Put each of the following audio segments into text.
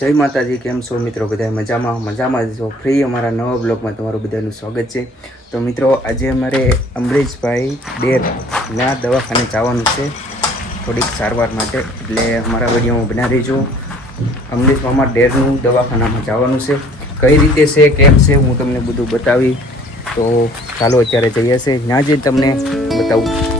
જય માતાજી, કેમ છો મિત્રો? બધા મજામાં છો? ફ્રી અમારા નવા બ્લોગમાં તમારું બધાનું સ્વાગત છે. તો મિત્રો, આજે અમારે અમરેશભાઈ ડેરના દવાખાને જવાનું છે થોડીક સારવાર માટે, એટલે અમારા વિડીયોમાં બના રહેજો. અમરેશ મામા ડેરનું દવાખાનામાં જવાનું છે. કઈ રીતે છે, કેમ છે, હું તમને બધું બતાવી. તો ચાલો અત્યારે જઈએ છે, ત્યાં જઈને તમને બતાવું.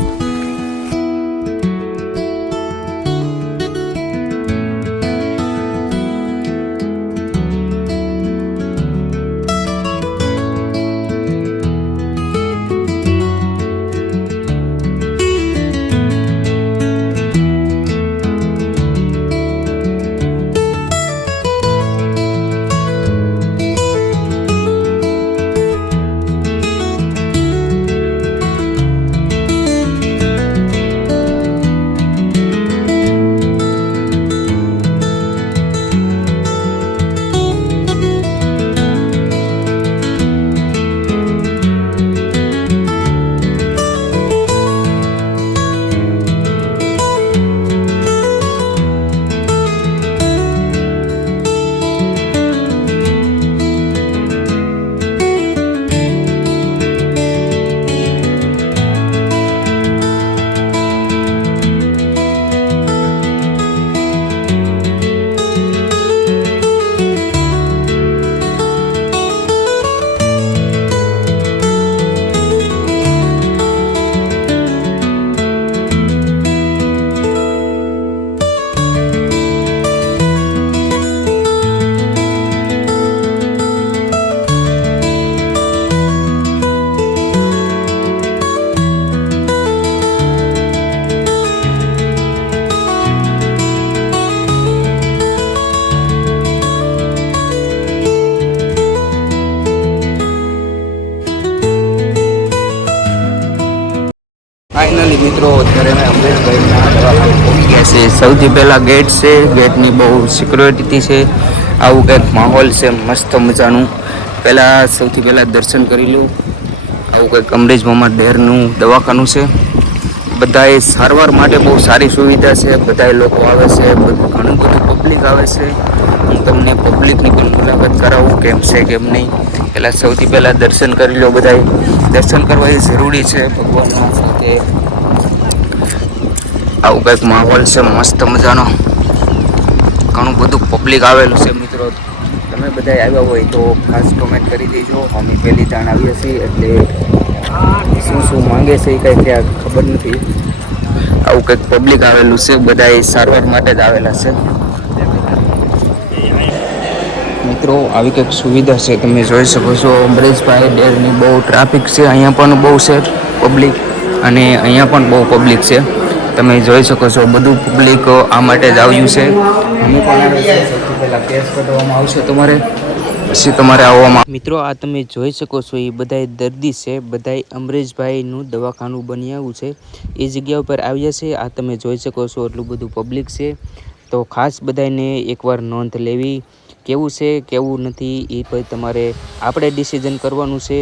ફાઇનલી મિત્રો, અત્યારે અમે અમરેશભાઈના દવાખાને પહોંચી ગયા છે. સૌથી પહેલાં ગેટ છે, ગેટની બહુ સિક્યોરિટી છે. આવું કંઈક માહોલ છે મસ્ત મજાનું. સૌથી પહેલાં દર્શન કરી લો. આવું કંઈક અમરેશ મામા ડેરનું દવાખાનું છે. બધાએ સારવાર માટે બહુ સારી સુવિધા છે. બધા લોકો આવે છે, ઘણું બધું પબ્લિક આવે છે. હું તમને પબ્લિકની પણ મુલાકાત કરાવું, કેમ છે કેમ નહીં. સૌથી પહેલાં દર્શન કરી લો. બધાએ દર્શન કરવા એ જરૂરી છે ભગવાનના સાથે. આવું કંઈક માહોલ છે મસ્ત મજાનો. ઘણું બધું પબ્લિક આવેલું છે. મિત્રો, તમે બધા આવ્યા હોય તો ખાસ કોમેન્ટ કરી દેજો. અમે પહેલી જાણ આવીએ છીએ, એટલે શું માંગે છે એ કંઈ ત્યાં ખબર નથી. આવું કંઈક પબ્લિક આવેલું છે. બધા એ સારવાર માટે જ આવેલા છે. મિત્રો, આવી કંઈક સુવિધા છે, તમે જોઈ શકો છો. અમરેશભાઈ ડેરની બહુ ટ્રાફિક છે. અહીંયા પણ બહુ છે પબ્લિક, અને અહીંયા પણ બહુ પબ્લિક છે. તમે જોઈ શકો છો, બધું પબ્લિક આ માટે જ આવ્યું છે. અમે પણ આવે છે. સૌથી પહેલાં કેસ કઢવામાં આવશે તમારે, પછી તમારે આવવામાં. મિત્રો, આ તમે જોઈ શકો છો, એ બધા દર્દી છે. બધા અમરેશભાઈનું દવાખાનું બની આવ્યું છે, એ જગ્યા ઉપર આવ્યા છે. આ તમે જોઈ શકો છો, એટલું બધું પબ્લિક છે. તો ખાસ બધાને એકવાર નોંધ લેવી. કેવું છે કેવું નથી એ પછી તમારે આપણે ડિસિઝન કરવાનું છે.